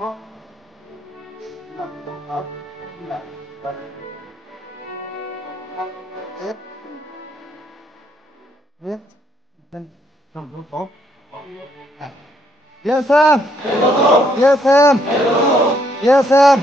Yes, Sam. Yes, Sam. Yes, Sam.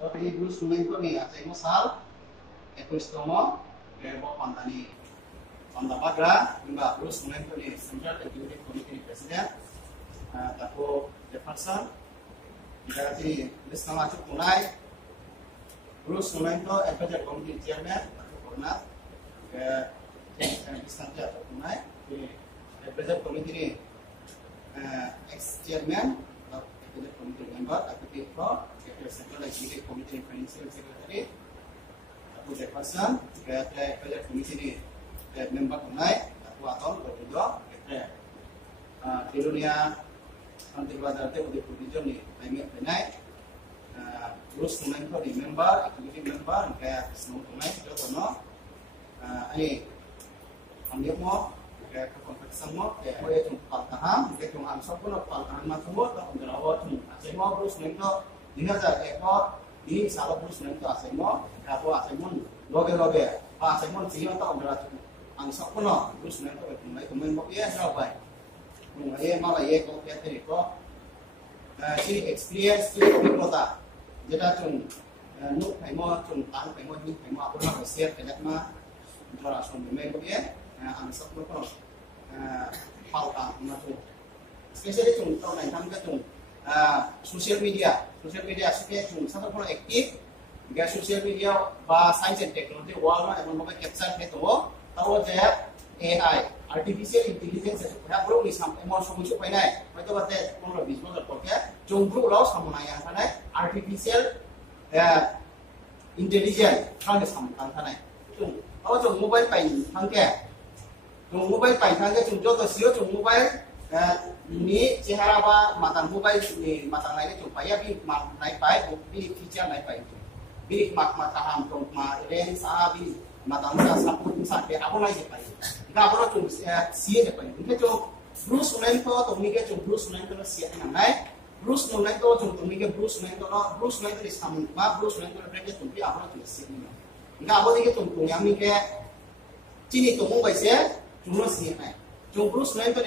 Tapi dulu sungai itu nih, saya mau sal, ekonomi, berapa pantani, pantang pada, enggak dulu sungai itu nih, Central Executive Committee Presiden, tapi Jefferson, jadi list nama cukup mulai, dulu sungai itu Executive Committee Chairman, tapi pernah, Istanbul cukup mulai, Executive Committee ini, ex Chairman, Executive Committee Member, tapi Pro. Central Executive Committee Financial Secretary, aku Jefferson, Executive Committee member tunai, aku Atom berdua, di dunia nanti belajar teh udah provision nih, banyak tunai, terus tunai itu di member, executive member, kayak semua tunai sudah kono, ini ambil mau, kayak kekontak semua, kayak boleh cuma paham, kayak cuma ansor pun paham macam semua, tak udah awal cuma, semua terus tunai itu ini aja ekor ini salah terus nanti asemon atau asemon loge asemon sih atau berarti angsa kuno terus nanti mulai kemudian kok ya berapa mulai malah ya kok kayak kok si experience itu kota jadi cun nuk phải mua cun tan phải mua như phải mua apa lah share cái mah interaction dengan kok ya angsa kuno pau ta macam especially cun tahun này tham cái cun social media sebenarnya cuma satu pun aktif, gak social media bah science and technology world mana emang mereka capture itu, tahu aja AI, artificial intelligence itu, ya bro ni sampai mau semua cuci naik, itu berarti orang bisnis terpakai, jumlah lalu sama yang sana artificial intelligence kan sama sana, tahu cuma mobile pain tangke, cuma mobile pain tangke cuma jodoh sih cuma mobile ini cihara apa matang mobile ini matang lainnya cuma ya bi naik baik bi feature naik baik bi matang ham ma ren sah bi matang sa saput sampai apa lagi baik nggak perlu cuma sih aja baik ini cuma Bruce Wayne to tumike cuma Bruce Wayne to sih yang naik Bruce Wayne to cuma tumike Bruce Wayne to di sama Bruce Wayne to mereka cuma apa cuma sih ini nggak apa lagi cuma yang ini kayak cini tuh mobile sih cuma sih naik जो Bruce nine तो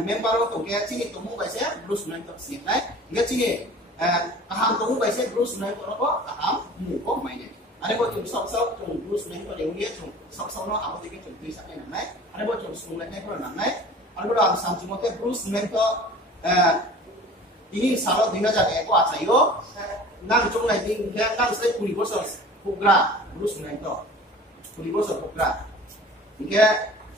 member तो क्या चीनी तो मुंह वैसे Bruce nine तो सीख लाए ये चीनी कहां तो मुंह वैसे ब्रूस नाइन तो रखो कहां मुंह को मायने अरे वो तुम सब तुम ब्रूस नाइन तो लेंगे तुम सब ना आप देखें तुम तुम सकते ना अरे वो तुम सुन लेते हो ना और वो आप समझ मत ब्रूस नाइन तो ini salah dina jaga aku aja yo nang chung nai ding nang sai puri bosor pugra brus nai to puri bosor pugra ini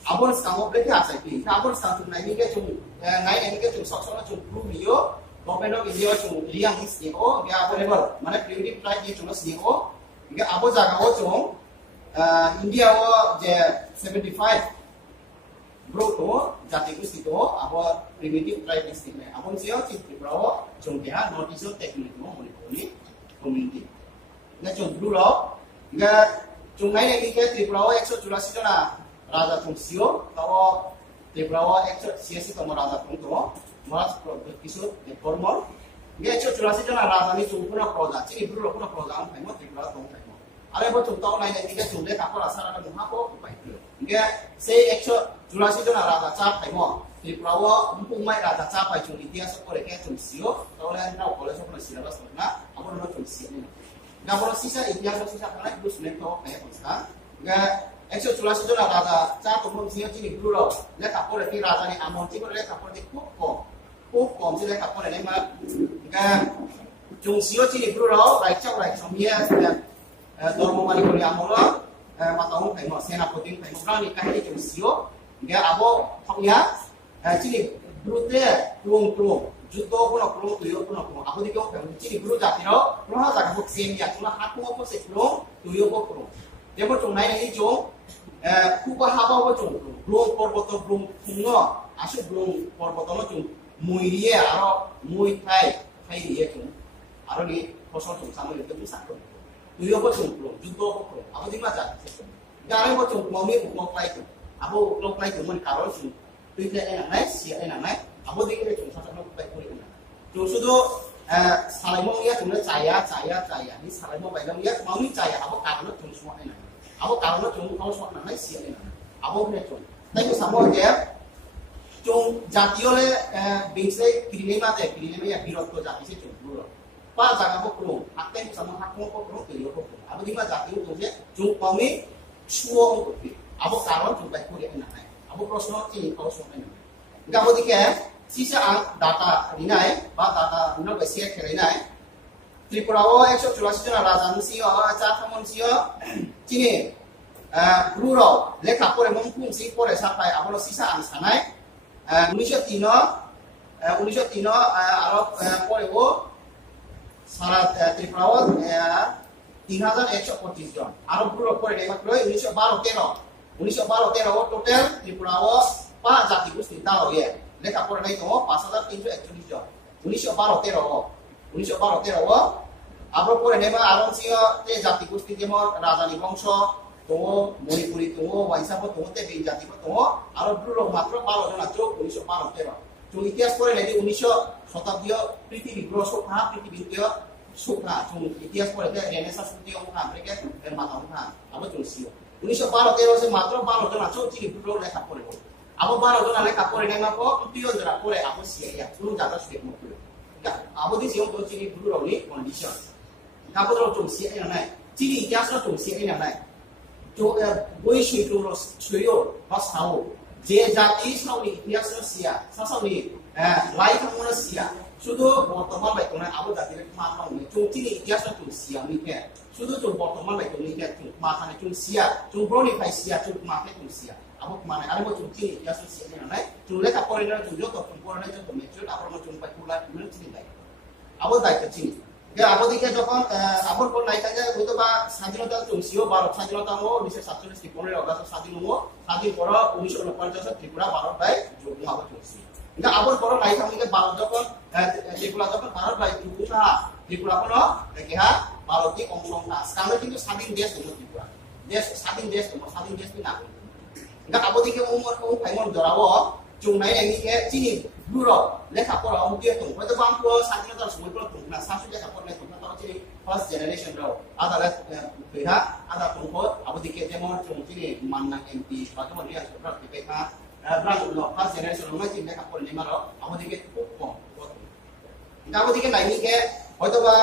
abon sekarang boleh dia asal pilih. Abon sekarang ni ke cuma ngai ni ke cuma sok-sok cuma belum yo. Bopeno India cuma liang ni oh dia abon level. Mana priority price ni cuma ni oh. Dia abon jaga oh cuma India oh je 75. Bro tu jati ku situ abon priority price ni. Abon siapa sih bro cuma dia notice teknik mo boleh community. Dia cuma dulu lo. Dia cuma ngai ni ke bro 170 jana. राजा तुम सियो तब त्रिपुरा एक CSC तम राजा तुम तो मास किशोर formal ये 184 जना राजा नि तुम पुरा प्रोजा चिनी पुरा प्रोग्राम फाइमो त्रिपुरा तुम फाइमो अरे वो तुम तो नाइ नि के तुम ले काको रासा रा मुहा को पाइ ये से 184 जना राजा चा फाइमो त्रिपुरा वो मुपुमाइ राजा चा फाइ तुम इतिहास को रेके तुम सियो तौले ना कॉलेज को सिलेबस ना अब तुम सियो ना बोलो सिसा इतिहास सिसा kana ब्रूस ने तो फाइ पस्ता 184 জন রাজা চা তখন সিও চিনি ব্লুর লেখা পড়ে কি রাজানি আমল চিনি লেখা পড়ে খুব কম যে লেখা পড়ে নেই মা জং সিও চিনি ব্লুর রাইচাও রাইচাও মিয়া ধর্মমানি করি আমল মাতাও ফাইমো সেনাপতি ফাইমো রানি কাহিনী জং সিও গে আবো থামিয়া চিনি ব্লুতে ক্রুম যুদ্ধ কোনো ক্রুম তুইও কোনো ক্রুম আবো দিকে চিনি ব্লু জাতিরও প্রহা জায়গা সেমিয়া তোমরা হাতমো পসে ক্রুম তুইও ক্রুম যেমন জং নাই এই জং খুবা হাবাও জং ব্লুম পর্বত ব্লুম খুঙ্গ আসে ব্লুম পর্বত জং মুইরিয়ে আর মুই থাইরিয়ে জং আর নি ফসল জং সামনে তো সাকো তুইও জং ব্লুম যুদ্ধ ক্রুম আবো দিমা জাতি গারে জং মমি উকলাই জং আবো উকলাই জং মন কারণ জং তুইতে এনাই সিয়া এনাই আবো দিকে জং সাসানো বাই করি না জং শুধু সালাইমং ইয়া জং চায়া ni সালাইমং বাইলাম ইয়া মাউনি চায়া আবো কারণ জং সুয়া এনাই আবো কারণ জং খাও সুয়া নাই সিয়া এনাই আবো নে জং তাই তো সামো যে জং জাতীয়লে বিংসে কিরিনেমাতে কিরিনেমায়া বিরত্ব জাতিসে জং ব্লুর পা জায়গাবো ক্রুম আতে সামো হাকমো ক্রুম তুইও ক্রুম আবো দিমা জাতীয় জং যে জং মাউনি সুও করতে আবো কারণ জং বাই করি এনাই আবো প্রশ্ন চিনি খাও সুয়া এনাই গাবো দিকে সিসা ডাটা রিনাই বা ডাটা নো বেসিয়া খেলাইনাই ত্রিপুরাও 184 জন রাজা সিও চা থামন সিও চিনি ব্লুর লেখা পড়ে মংকুম সি পড়ে সাপাই আবলো সিসা আন সানাই 1903 আর পরেও সারা ত্রিপুরাও 3125 জন আর ব্লুর পরে নেই মাত্র 1912-13 টোটাল ত্রিপুরাও পা জাতি গোষ্ঠী দাও ইয়ে লেখা পড়ে নাই তো 5341 জন 1912-13 আবার পরে নেবা আরো সিও তে জাতি গোষ্ঠী যেমন রাজানি বংশ তো মণিপুরি তো ওয়াইসাবো তো তে বিন জাতি তো আর ব্লুর মাত্র 12 জন আছে 1912-13 তো ইতিহাস পড়ে নাই 19 শতাব্দীয় পৃথিবী গ্রসোখা পৃথিবীতে সুখা তো ইতিহাস পড়ে তে রেনেসাঁস দিয়ে ওখা ব্রেকে এর মাথা ওখা আবার চলছিও 1912-13 সে মাত্র 12 জন আছে চিনি ব্লুর লেখা পড়ে আবো 12 জন লেখা পড়ে নাই মাত্র তুইও যারা পড়ে আবো সিয়া কোনো জায়গা সুকে মত করে আবো দি সিও তো চিনি ব্লুর নি কন্ডিশন আবো তো সিয়া এনাই চিনি ইতিহাস তো সিয়া এনাই তো বই সুইও বা সাও যে জাতি সাউনি ইতিহাস সিয়া সাসাউনি লাই থামনা সিয়া শুধু বর্তমান বাইকনা আবো জাতির মাথা নি চিনি ইতিহাস তো সিয়া নিকে শুধু তো বর্তমান বাইকনি কে মাথা নি সিয়া তো ব্রনি ফাই সিয়া তো মাথা নি সিয়া আবো মানে আরো তো চিনি ইতিহাস সিয়া এনাই তো লেখা পড়ে না তো যত পড়ে না তো মেচুর আবার মত পাই পুলা মিল চিনি বাই আবো দায়িত্ব চিনি আবো দিকে যখন আবর পর নাই থাকে হয়তো বা স্বাধীনতা চলছিও ভারত স্বাধীনতা 1947 15 আগস্ট স্বাধীন পর 1949 ত্রিপুরা ভারত বাই যোগ আবর চলছি কিন্তু আবর পর নাই থাকে ভারত যখন ত্রিপুরা যখন ভারত বাই ত্রিপুরা ত্রিপুরা কোন দেখিহা ভারতী অংশ না সামনে কিন্তু স্বাধীন দেশ হলো ত্রিপুরা দেশ স্বাধীন দেশ না কিন্তু আবো দিকে ফাইমন ধরাবো জংনাই এনিকে চিনি ব্লুর লেখা পড়া মুদিয়ে তো হয়তো বামপুর স্বাধীনতার সময় পড়া তো না শাসক লেখা পড়লে তো না চিনি ফার্স্ট জেনারেশন রাও আদালত কইরা আদা তো আবো দিকে যেমন চিনি মান্না এমপি বা যেমন রিয়া সরকার দিকে না ব্রাউন ফার্স্ট জেনারেশন না চিনি লেখা পড়লে মারো আবো দিকে খুব কম আবো দিকে নাইনিকে হয়তো বা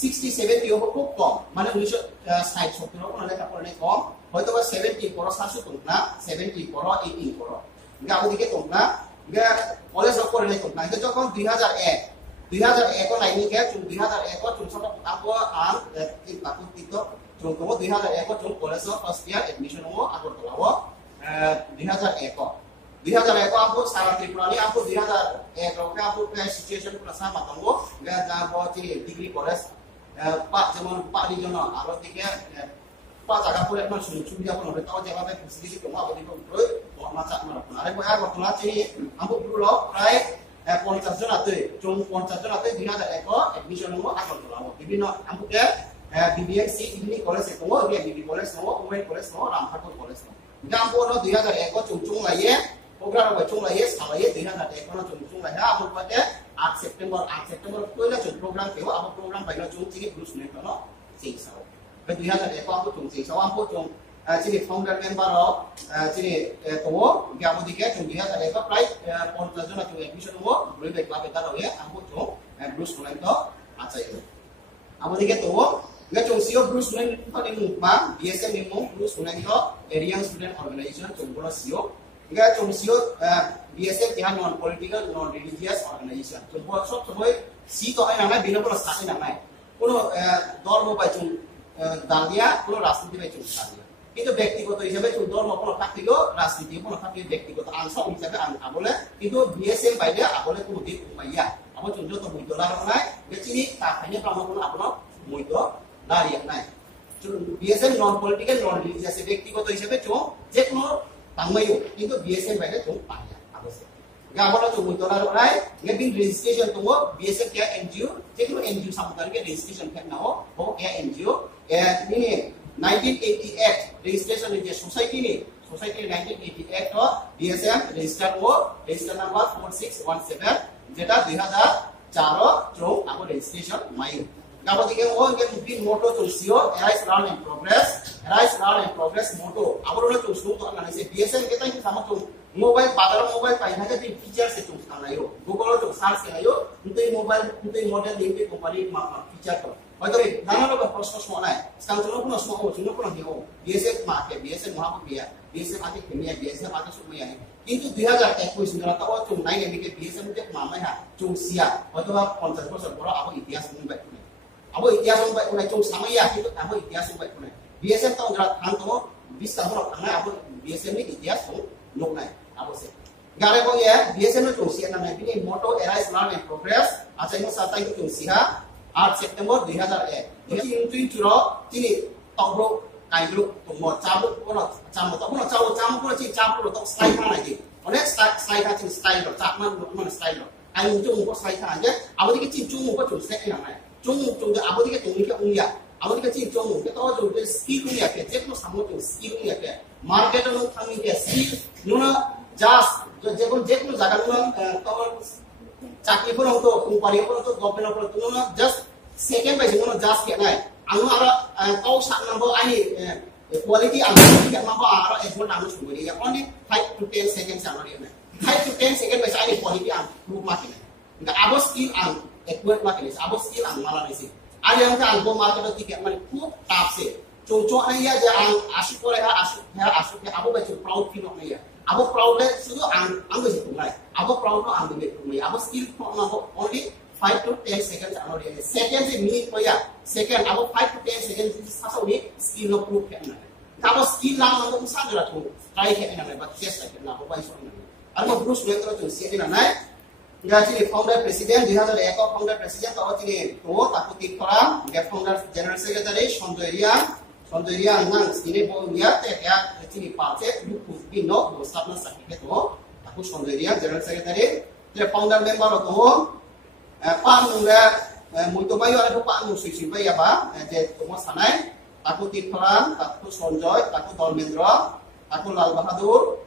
60 70 খুব কম মানে 1960 70 কোন লেখা পড়লে কম হয়তো বা 70 পড়া শাসক তো না 70 পড়া 18 পড়া আবো দিকে তো না কলেজ করে নাই তোমরা এটা যখন 2001 লাইনিকে 2001 চুন সব আপো আন তাকুতিত চুন কো 2001 চুন কলেজ ফার্স্ট ইয়ার এডমিশন ও আগরতলাও 2001 আপো সারা ত্রিপুরানি আপো 2001 রকে আপো সিচুয়েশন পুরা সামা তঙ্গো গা যা বতি ডিগ্রি কলেজ পা যেমন পারি জন্য আর দিকে পা জায়গা পরে আপনার সুবিধা কোন হবে তাও যেভাবে ফেসিলিটি কম আবো দিকে উত্তর মাচা মারা আরে বয়া ঘটনা চিনি আমো ব্লুর প্রায় 50 জন আছে 50 জন আছে 2001 এডমিশন ও আগরতলা বিভিন্ন আমকে বিবিএসসি ইভিনিং কলেজ কো গে বিবি কলেজ নো ওমেন কলেজ নো রামঠাকুর কলেজ নো গামপো নো 2001 চুংচুং লাইয়ে প্রোগ্রাম হয় চুং লাইয়ে সালাইয়ে 2001 নো চুংচুং লাইয়া আমো পাতে 8 সেপ্টেম্বর কইলা চুং প্রোগ্রাম কেও আমো প্রোগ্রাম বাইনা চুং চিনি ব্লুস নে নো চেইসাও 2001 আমো চুং চেইসাও আমো চুং চিনি ফাউন্ডার মেম্বার অফ চিনি তো গাবো দিকে চুং 2001 প্রায় 50 জন আছে এডমিশন ও ব্লুই ক্লাবে দাঁড়াও আমো চুং ব্লুস লাইন তো আচাই আমো দিকে তো nga chung sio Bruce student ko ni mu ma BSM ni mu Bruce student ko area student organization chung bolo sio nga chung sio BSM ya non political non religious organization chung bolo sob soboy si to ai nang bino bolo sa ai nang কোনো দল বা chung দালিয়া কোনো রাজনীতি বা chung দালিয়া কিন্তু ব্যক্তিগত হিসাবে chung দল কোনো থাকিলেও রাজনীতি কোনো থাকিলে ব্যক্তিগত অংশ হিসাবে আগলে কিন্তু BSM বাইরে আগলে কোনো দিক মাইয়া আবার chung যত মুইতলা নাই বেচিনি তা খাইনে প্রাণ কোনো আপনার মুইত দাঁড়িয়ে নাই BSM non political non religious ব্যক্তিগত হিসাবে chung যে কোনো তাংমাইও কিন্তু BSM বাইরে chung পাইয়া আবশ্যক গাবলা chung মুইতলা নাই ngebin registration tunggu BSM kia NGO je কোনো NGO sambutan ke registration kan nao ho kia NGO ini 1988 registration ni society ni society 1988 to BSM register ho register number 4617 যেটা 2004 chung ako registration mayu gabo dike o nge bin moto chung sio arise run in progress moto aboro chung sung to anai se BSM ke tai sama chung mobile padar mobile pai na ke feature se chung sanayo google chung search kelayo untai mobile untai model dingke company ma feature ko hoyto nana roka prosto sonai skang chung kono smo chung kono heo BSM ma ke BSM maha biya BSM ate kemia BSM ate sumaya কিন্তু 2021 জরা তাও chung nai ke BSM je mamai ha chung sia hoyto 50% boro abo ইতিহাস Mumbai abo ইতিহাস Mumbai unai chung samaya কিন্তু abo ইতিহাস Mumbai unai BSM taw jara thang to 20 tahun thang abo BSM ni ইতিহাস nok nai abo se gare ko ye BSM chung sia na nai bini moto arise learn and progress achai mo sa tai chung sia 8 September 2001 ini intuin churo tini tawro kai group tumo chabu kono chamu to kono chamu kono chi chabu to slide na lagi onek slide ha chi style ro chakman mon style ro ai chung ko slide ha je abodi ke chi chung ko chung set na nai chung abodi ke chung ke ungya abodi ke chi chung ke to chung ke skill ungya ke je ko samo chung skill ungya ke market no thami ke skill nuna just je ko jaga no to চাকরি পর তো company পর তো government পর তো না just second বাই যেন just k নাই আনো আর কাউ সাক নাম্বার আই কোয়ালিটি আনো কে নাম্বার আর এজমেন্ট আনো শুরু করি অনলি 5 to 10 সেকেন্ডস আনো রে 5 to 10 second by AI quality আন প্রুফ মার্কেট না আবো স্কিল আন একুয়েট মার্কেট আবো স্কিল আন মালা নিছি আর yang ka albo market tiket মানে খুব টাফ সে চোচো আইয়া যে আসু করে আসু কে আবো বাই প্রাউড ফিল না abo proud sudu ang be tungai abo proud no ang be tungai abo skill no only 5 to 10 seconds ano dia second se minute ko ya second abo 5 to 10 seconds sa ni skill no proof ke na abo skill lang no sa dira tu try ke na ba test ke na ba so na almo Bruce Metro tu si na nai ngaji founder president 2001 founder president taw tini to takuti kora get founder general secretary Sondoria nang sini bo ya te ya tini parte lupu pino bo stapna sakit to aku Sondoria general secretary the founder member to pa nungga muito bayo ada pa nu sisi ba ya ba je tomo sanai aku Tikram aku Sonjoy aku Dolmendra aku Lal Bahadur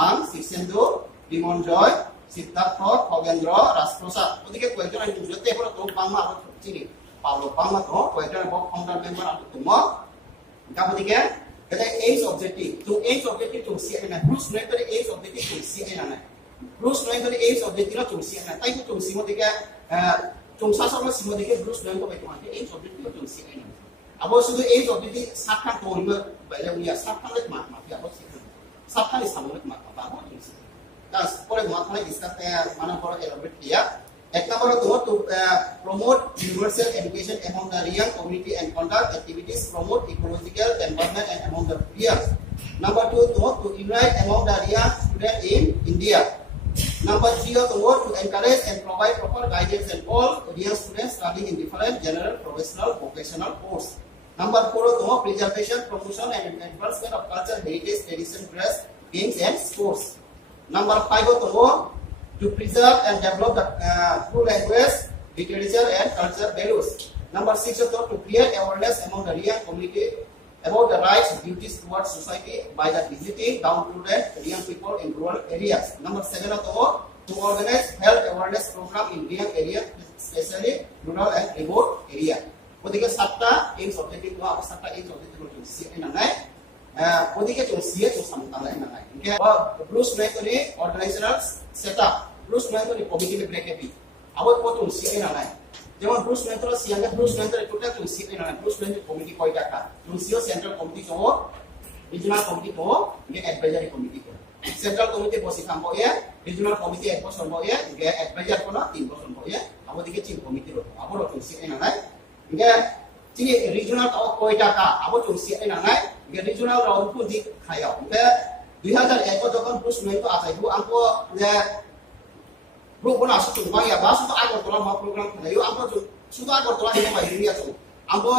ang Sisendo Dimonjoy Siddhartha Khogendra Rasprasad ওদিকে কয়েকজন আমি বুঝতে পড়ো তো বাংলা আর চিনি Paulo Palma to কয়েকজন founder member aku tomo Kapatike, kata aims objective. To aims objective to see na. Bruce Noy kata aims objective to see na. Bruce Noy kata aims objective to see na. Tai to see mo dike, chung sa sa mo si mo dike Bruce Noy ko betul mati aims objective to see na. Abo sudah aims objective sakkan to mo bela uya sakkan lek mak mak ya abo sih. Sakkan is sama lek mak mak abo sih. Das pore mak mak discuss mana pore elaborate dia. Ek number to promote universal education among the young community and conduct activities promote ecological environment and among the peers. Number 2 to unite among the young students in India. Number 3 to encourage and provide proper guidance and all young students studying in different general, professional, vocational courses. Number 4 to preservation, promotion and advancement of culture, heritage, tradition, dress, games and sports. Number 5 to preserve and develop the true language, literature and culture values. Number 6 to create awareness among the young community about the rights and duties towards society by the visiting downtrodden young people in rural areas. Number 7 to organize health awareness program in rural areas, especially rural and remote area. ওদিকে 7টা aims objective ko apa 7টা aims objective ko si na nai ওদিকে to si to samtala na nai ke Bruce Noy ko ni organizational setup Bruce Noy ko ni committee break epi abo ko to si na nai যেমন ব্রুস মেন্টর সিয়াঙ্গে ব্রুস মেন্টর total তুমি seat না ব্রুস মেন্টর কমিটি কয়টা কা তুমি সিও সেন্ট্রাল কমিটি তো রিজিওনাল কমিটি তো গে অ্যাডভাইজারি কমিটি তো সেন্ট্রাল কমিটি বসি থামবো এ রিজিওনাল কমিটি এক বছর বয়ে গে অ্যাডভাইজার কোন 3 বছর বয়ে আবদিকে চিন কমিটি রো আবর তুমি সিট না নাই গে চিনি রিজিওনাল তো কয়টা কা আবর তুমি সিট না নাই গে রিজিওনাল রাউন্ড কু দি খায়াও গে 2001 যখন ব্রুস মেন্টর আসাইবো আমকো যে Bro, pun asal tu bang ya, bahasa tu agak tolak mau program kita. Yo, ambo tu sudah agak tolak ini bayi dia tu. Ambo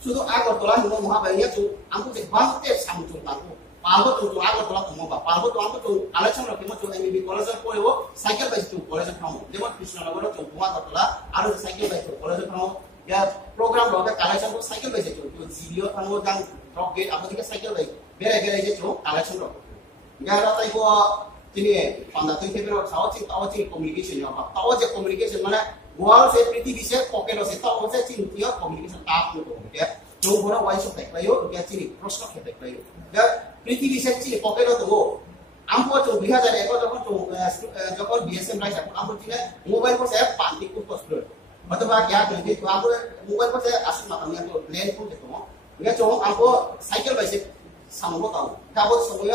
sudah agak tolak ini mau bayi dia tu. Ambo tu bang tu sama tu tahu. Ambo tu agak tolak tu mau apa? Ambo tu alasan lagi mau tu MBB college tu yo, cycle bayi tu college tu mau. Dia mau Krishna lagu tu buat agak tolak. Ada cycle bayi tu college tu mau. Ya program lagu alasan tu cycle bayi tu. Tu zero kamu dan drop gate. Ambo tu cycle bayi. Bera je tu alasan lagu. Ya rata ibu তিনি পান্দা তুই থেকে তাও চিন communication হবা তাও যে communication মানে ওয়াল সে পৃথিবী সে পকেট আছে তাও যে চিন কি কমিউনিকেশন তা তো কে তো বড় ওয়াইস অফ দেখলাইও কে চিনি প্রশ্ন কে দেখলাইও কে পৃথিবী সে চিনি পকেট তো আমকো তো 2001 যখন বিএসএম রাইস আমকো চিনে মোবাইল পর সে পান্তি কো কষ্ট অথবা क्या करते तो আমকো মোবাইল পর সে আসল মাতামিয়া তো ল্যান্ড কো তো কে তো আমকো সাইকেল বাইসে সামবো তাও কাবো সময়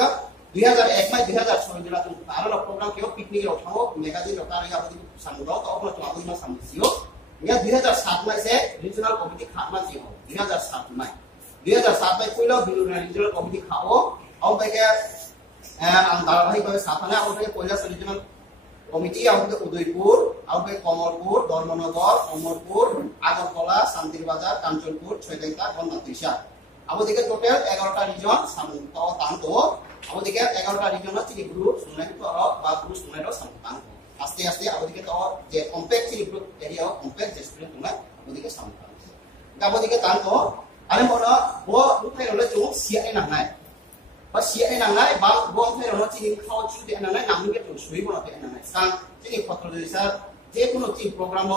2001 में 2006 जिला तुम तारा प्रोग्राम के पिकनिक उठाओ मैगजीन उतारे या बदी संगो तो अपना तुम आदमी में समझियो या 2007 में से रीजनल कमिटी खामा जी हो 2007 में पहिलो बिलुना रीजनल कमिटी खाओ और बेके अंदार भाई को साथना और के पहिला रीजनल कमिटी और के उदयपुर और के कमलपुर धर्मनगर कमलपुर आगरतला शांतिरबाजार कांचनपुर छयदेंका गंगातीसा अब देखिए टोटल 11টা রিজন সামন্ত তান্তো अब देखिए 11টা রিজন আছে গ্রুপ সুনাই তো বা গ্রুপ সুনাই रो সামতাং আস্তে আস্তে अब देखिए तो যে কম্প্যাক্ট ছি গ্রুপ এরিয়া কম্প্যাক্ট যে স্টুডেন্ট তোমরা अब देखिए সামতাং अब देखिए तांतो আরে মনো বো উঠাই রলে জং সিয়াই নাংনাই বা সিয়াই নাংনাই বা বো উঠাই রলে চিনি খাও চু দে নাংনাই নামনিকে তো সুই বনাতে নাংনাই সাং চিনি ফটো দিছা যে কোনো টি প্রোগ্রাম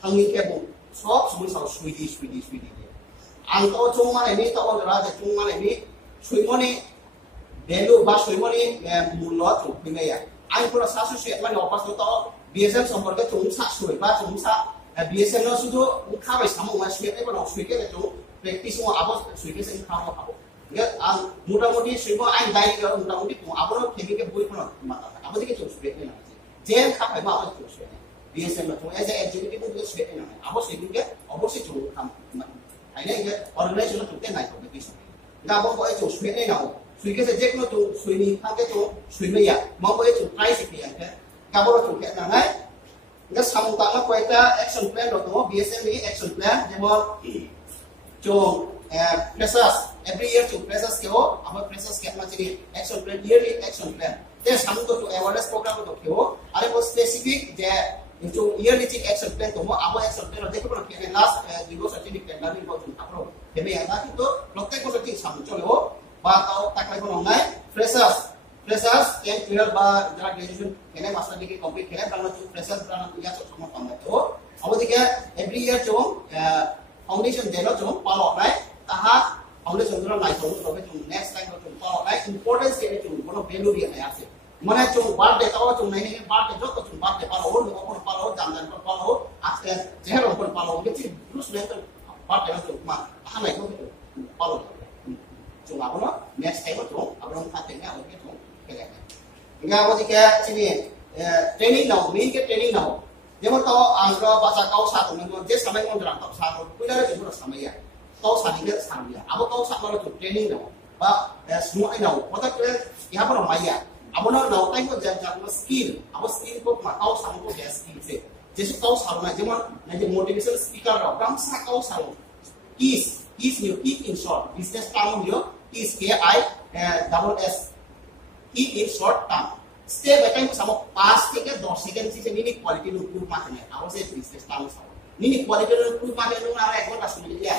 থাংনি কেবো সব সুই সাও সুইদি ang to chung ma ni to ra de chung ma ni suimoni value ba suimoni mullo chu phime ya ang pura sa su se mani opas to bsm সম্পর্কে chung sa sui ba chung sa bsm no sudo kha bai samu ma sui e ba no sui ke chu practice mo abo sui ke sen kha mo abo ya ang মোটামুটি suimo ang dai ke মোটামুটি ko abo no phime ke boi kono mata abo dike chu sui ke na je kha bai ma abo chu sui bsm no as a executive ko sui ke na abo sui ke obossi chu kham ai này cái organization nó thực này của cái gì ga bông có chủ suy này nào suy cái sẽ nó chủ suy đi tham cái chủ suy này à mong có chủ price thì cái ga bông chủ cái nào đấy cái xong ta nó quay ta action plan rồi đó BSM action plan nhưng mà chủ pressures every year chủ pressures kiểu ama pressures cái mà chỉ action plan yearly action plan thế xong to awareness program to kiểu are có specific যে itu yearly action plan to mo abo action plan দেখো না কি last দিবস আছে নি plan নি বলছো আপনি হেবে এটা কিন্তু প্রত্যেক বছর ঠিক সামনে চলেও বা তাও টাকা কোনো নাই ফ্রেশার্স টেন ক্লিয়ার বা যারা গ্রাজুয়েশন কেনে মাস্টার ডিগ্রি কমপ্লিট কেনে তারা তো ফ্রেশার্স প্ল্যান ইয়া সময় পান না তো অবদিকে এভরি ইয়ার जो ফাউন্ডেশন দেলো जो পালো নাই তাহা ফাউন্ডেশন গুলো নাই তো তবে जो নেক্সট টাইম তো পালো নাই ইম্পর্টেন্স কে তো কোনো ভ্যালু দিয়ে নাই আছে মানে chung birthday tawa chung nai ni birthday jot chung birthday palo or or palo jangan palo aste jehero kon palo geti terus mental birthday chung ma hanai ko palo chung abono next time chung abono khate na abono chung kele nga abodi ke chini training now main ke training now jemon to angro basa kau sa tung ngo je samai ngo dran to sa ko pila re jemon samai ya to sa ni ke samai ya abo to sa malo chung training now ba semua now kota ke ya apa maya abono now time ko jang skill abo skill ko ma kau sang ko ya skill se jesu kau sang na jemon na je motivation speaker ro kam sa kau sang is new keep in short business term yo is ki double s keep in short term step by time samo 5 থেকে 10 second সে mini quality নো improve মাখনে আবশ্যে business term সাও mini quality নো improve মাখনে নো আর এক ঘন্টা শুনে দিয়া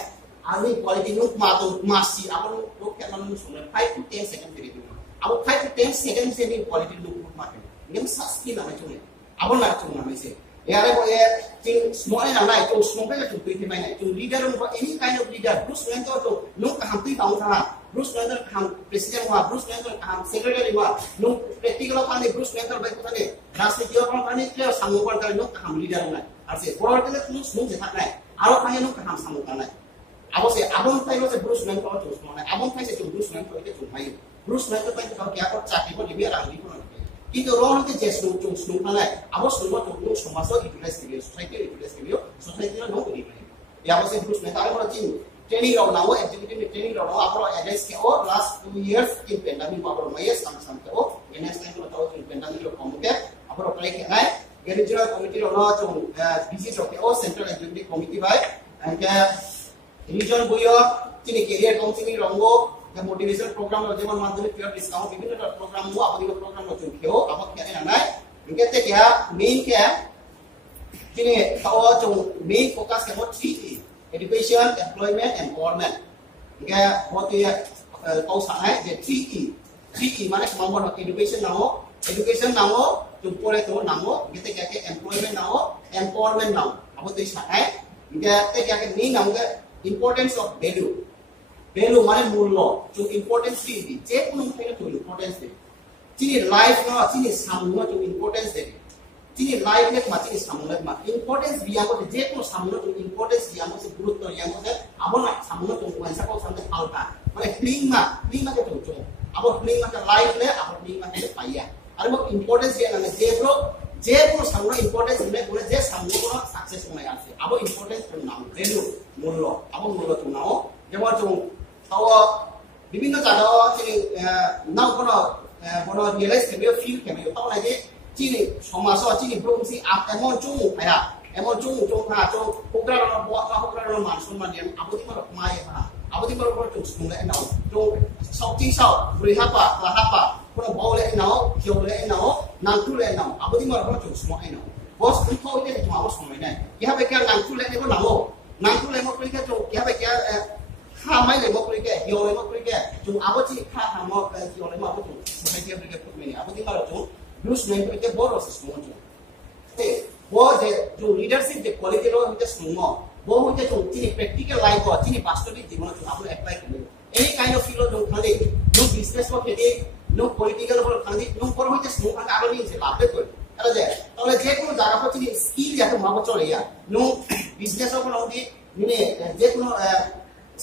আমি quality নো মাতো মাসি আবনো ও কেমন শুনে 5 to 10 সেকেন্ড করে দিও अब 5 to 10 seconds से भी क्वालिटी लुक मार्केट नियम सस्ती ना में चुने अब ना चुना में से यार वो ये थिंग स्मॉल ना ना तो स्मॉल पे तो कोई में तो लीडर उनको any kind of leader Bruce Wayne तो नो हम भी पाऊं था ब्रूस वेन हम प्रेसिडेंट हुआ ब्रूस वेन हम सेक्रेटरी हुआ नो प्रैक्टिकल पाने ब्रूस वेन भाई को ने राष्ट्रीय जीवन पाने क्लियर संगोपन कर नो हम लीडर होना আছে বড়তে তুমি সুং যে থাকনাই আর তাই নু কাম সামু কানাই আবসে আবন তাইলো যে ব্রুস ম্যান তো চুস মানে আবন তাই যে ব্রুস ম্যান তো এটা চুমাই ব্রুস ম্যান তো তাই তো কিয়া কর চাকরি কর লিবি আর আঙ্গি কোন কিন্তু রহনতে যে সুং কানাই আবস সুং তো তুমি সমাজ ইউটিলাইজ করিও সোসাইটি ইউটিলাইজ করিও সোসাইটি নো করি ইয়াবসে ব্রুস ম্যান তার বড় চিন training raw now executive training raw now apro address ke o last 2 years in pandemic apro mayes sam ke o ns time to in pandemic lo komuke apro apply ke nai regional committee raw now chung busy ro ke o central executive committee by and region boyo tini career counseling rongo the motivation program ro jemon madhyamik peer discount bibhinno program mo apodi program ro chung kheo apok ke nai ingete kya main ke tini taw chung main focus ke mo 3 education, employment, empowerment. Jika waktu kau sangai, jadi 3E mana kemampuan education namo, tumpul itu namo, kita kaya employment namo, empowerment namo. Apa tu sangai? Jika kita kaya ni namo ke importance of value. Value mana mula, tu importance ni, cek pun mungkin tu importance ni. Jadi life namo, jadi semua tu importance ni. Jadi life ni macam ni samula macam importance dia ko je ko samula tu importance dia ko se gurutto dia ko se abo na samula tu kuasa ko sampai alta mane klima ke tu abo klima ke life le abo klima ke paya are mo importance dia na je ko samula importance le ko je samula ko success ko na ase abo importance tu na value mullo abo mullo tu na o jemon tu tawa bibhinno jaga chini now kono realize ke feel ke tawa na je chini somaso chini bromsi ap emon chung aya emon chung ha chung hokra ro mansun man yang aboti mar mai ha aboti mar ko chung sung le nau chung sau bri hapa kono bole nau kyo le nau nang tu le nau aboti mar ko chung sung ai nau bos kun ko ile tu abo sung mai nai ya be kya nang tu le ne ko nang tu le mo ko ke chung ya be kya ha mai le mo ko ke yo le mo ko ke chung aboti kha mo yo le mo aboti sai ke ke ko me aboti mar chung Bruce Wayne itu boros semua tu. वो जो leadership जो quality लो हमसे सुनो वो हमसे जो चीनी practical life हो चीनी वास्तविक जीवन जो आप लोग अप्लाई करें any kind of field जो खाली नो बिजनेस को खेती नो पॉलिटिकल को खाली नो पर हमसे सुनो खाली आगे नहीं से लाभ देखो ऐसा जे तो ले जे को जागा को चीनी स्किल या तो माँ बच्चों ले या नो बिजनेस को ना होती निने जे को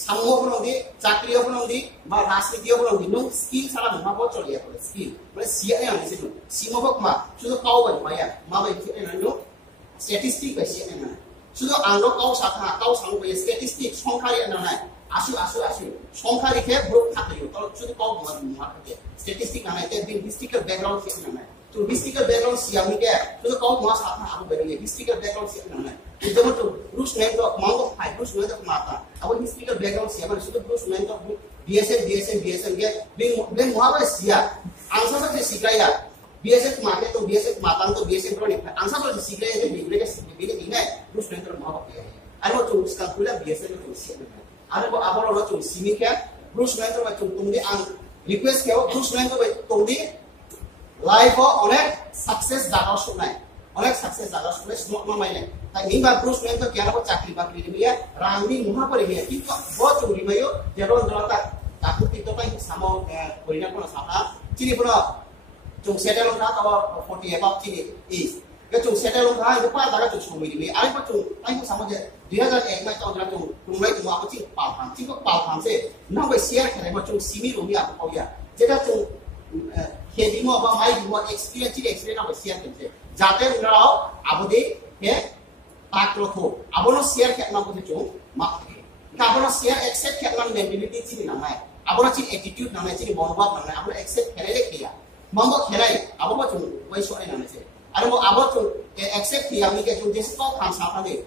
सामूह को ना होती चाकरी को ना होती बार राजनीति को ना होती नो स्किल सारा माँ बच्चों ले या तो स्किल मतलब सिया या नहीं से नो सीमा को माँ शुद्ध काउ बन माया माँ भाई कितने ना no statistic basi na sudo anglo kau sakha kau sang basi statistic songkhari na na asu songkhari ke group thakyo to sudo kau ma ke statistic na na te historical background se na na to historical background siami ke sudo kau ma sakha abu beri historical background se na na jemo to bruce name to mango hai bruce name to mata abu historical background siama sudo bruce name to bsn ke bing muhawa sia angsa se sikaya BSF market तो BSF मातांग तो BSF pro नहीं answer तो सीखले है बिगड़े के बिगड़े नहीं है Bruce Wayne तो मां है अरे वो तो उसका पूरा BSF तो सीख है अरे वो अब वो तो सीमी क्या ब्रूस वेन तो तुम दे आं रिक्वेस्ट क्या ब्रूस वेन तो तुम दे लाइफ हो अनेक सक्सेस जागा सुनाए अनेक सक्सेस जागा सुनाए स्मॉल मा माइने ताई नहीं बात ब्रूस वेन तो क्या ना वो चाकरी बाकरी नहीं है रांगी मुहा पर है कि बहुत चोरी में यो जेरों जरा ताकुती तो पाई सामो कोरिना को साथा चिनी पूरा chung settle long tha tawa 40 above chini is ke chung settle long tha itu pa daga chung sumui di ai pa chung ai ko samajhe 2001 mai taw jara chung lai chung apa chi pa phang se na we share khare ma chung simi ro mi apa ya jeta chung khedi mo ba mai mo experience na we share kente jate nao abode ke takro tho abono share ke na ko chung ma ka abono share accept ke na mentality chi na mai abono chi attitude na mai chi bonobab na mai abono accept khare le kiya mambo kherai abo ba chung wai so ai na se are mo abo chung accept ki ami ke chung jesu ko kham sa phane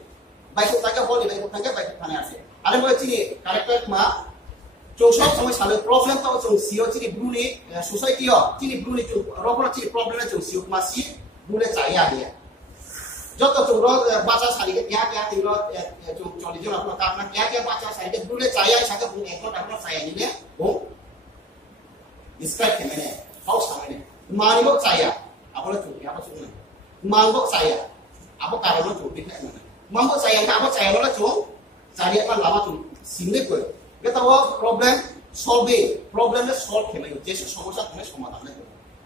bai so ta ke holi bai ko thang ke bai phane ase are mo chi character ma chung sob samai sale problem to chung sio chi bru ni society ho chi bru ni chung robot chi problem na chung sio ma si bru le chai ya dia joto chung ro bacha sari ke kya ti ro chung choli jo apna ka na kya bacha sari ke bru le chai ya sa ke bru ek to apna sai ni ne ho describe ke mene kau sama ni, mangbok saya, apa le tu, apa tu ni, mangbok saya, apa karena tu di mana, mangbok saya, apa saya le tu, cari apa lama tu, sini kau, kita tahu problem solving, problem le solve ke mana, Yesus समस्या तुम्हें समाधान ले,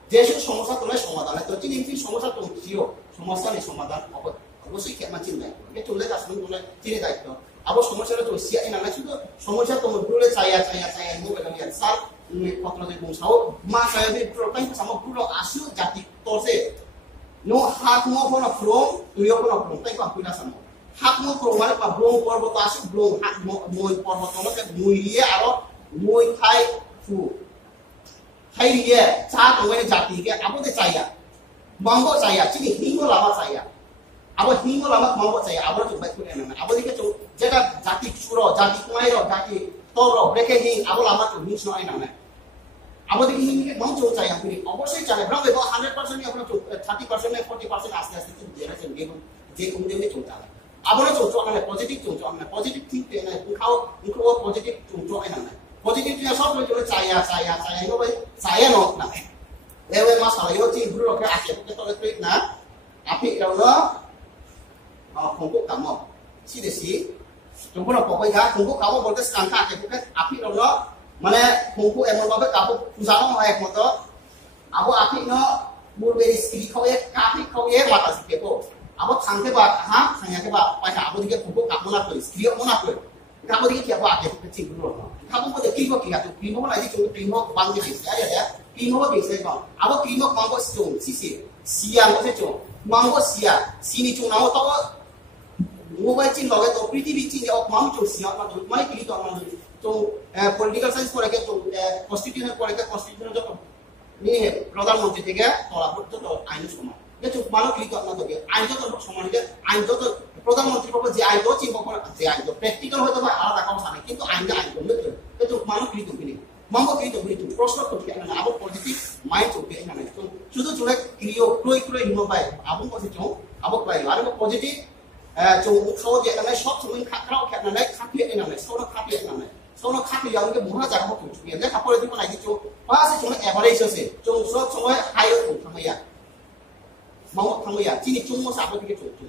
Yesus समस्या तुम्हें समाधान ले, तो चीज़ इनकी समस्या तुम जियो, समस्या नहीं समाधान, apa অবশ্যই খেয়ে মানছি নাই কে চলে যাচ্ছেন বলে চিনি দায়িত্ব আবার সমস্যাটা তো সিয়া না শুধু সমস্যা তো ভুলে চাইয়া মোবাইল আমি সার পত্র যে বংশাও মা চাইয়া বি প্রোটাইন সামো পুরো আসু জাতি তোরছে নো হাত মো ফোন ফ্রম তুইও ফোন ফ্রম তাই কো পুরা সামো হাত মো ফ্রম মানে পা ব্রোং পর্বত আসু ব্রোং হাত মই পর্বত লকে মুইয়ে আর মই খাই ফু খাইয়ে চা তোয়ে জাতি কে আবদে চাইয়া মঙ্গো চাইয়া চিনি হিঙ্গো লামা চাইয়া আবার হিঙ্গো লামা মঙ্গো চাইয়া আবার তো বাই করে না আবার দিকে তো যেটা জাতি সুর জাতি কুমাইর জাতি তর ব্রেকে হিং আবার লামা তো হিংস নয় না আবার দিকে হিংকে মং চো চাইয়া আপনি অবশ্যই চাই ব্রাম এবার 100% নি আপনার 30% না 40% আস্তে আস্তে জেনারেশন যে কোন দিকে চলতে হবে আবার চলছো মানে পজিটিভ চলছো মানে পজিটিভ থিঙ্ক না খাও উনকো পজিটিভ চলছো না পজিটিভ নি সব চলে চাইয়া এগো ভাই চাইয়া না এওয়ে মাসালা ইও জি ব্রু রকে আকে কে তো লেট না আপনি এলো খংকো কামো সিদেসি জংবো পপাই গা খংকো কামো বলতে স্কানকা আকে কে আপনি এলো মানে খংকো এমন ভাবে কাপো পূজানো হয় একমতো আবো আপনি ন বুরবে স্ত্রী খাওয়ে কাপি খাওয়ে মাতা সিকেকো আবো থাংতে বা হা থাংয়াকে বা পাইটা আবো দিকে খংকো কামো না কই স্ত্রীও মনা কই কাবো দিকে কি আবো আকে কে জি ব্রু কাবো মতে কি কি আতো কি মো লাই জি কি মো বাংগে বিস আয়া Kimo bisa kau, apa kimo mangko cung, sisi, siang macam cung, mangko siang, sini cung nama tahu, mobile cing logai tu, pretty cing ya, mangko cung siang macam, mana kiri tu macam cung, political science korek tu, constitution korek constitution tu, ni pradhan mantri থেকে তোলা পর্যন্ত আইন সমান এটা মানো করি তো আপনাদের আইন তো সমান যে আইন তো প্রধানমন্ত্রী বাবু যে আইন তো চিন্তা করে যে আইন তো প্র্যাকটিক্যাল হয়তো বা আলাদা কাজ আছে কিন্তু আইন তো এটা মানো করি তো কিনি মাঙ্গো করি তো প্রশ্ন করতে না আবো পজিটিভ মাইন্ড চলতে না শুধু চলে ক্রিয় ক্রয় হিমবাই আবো পজিটিভ আবো পাই আর পজিটিভ চৌ খাও যে না সব সময় খারাও খেলনা খাপিয়ে না সৌন খাপিয়ে না সৌন খাপিয়ে আমাকে মহা জায়গা মতো চুকিয়ে যে খাপড়ে দিব না কিছু পাশে চলে এভারেজ আছে চৌ সব সময় হাই থামাইয়া মাঙ্গো থামাইয়া চিনি চুমো সাবো দিকে চলছে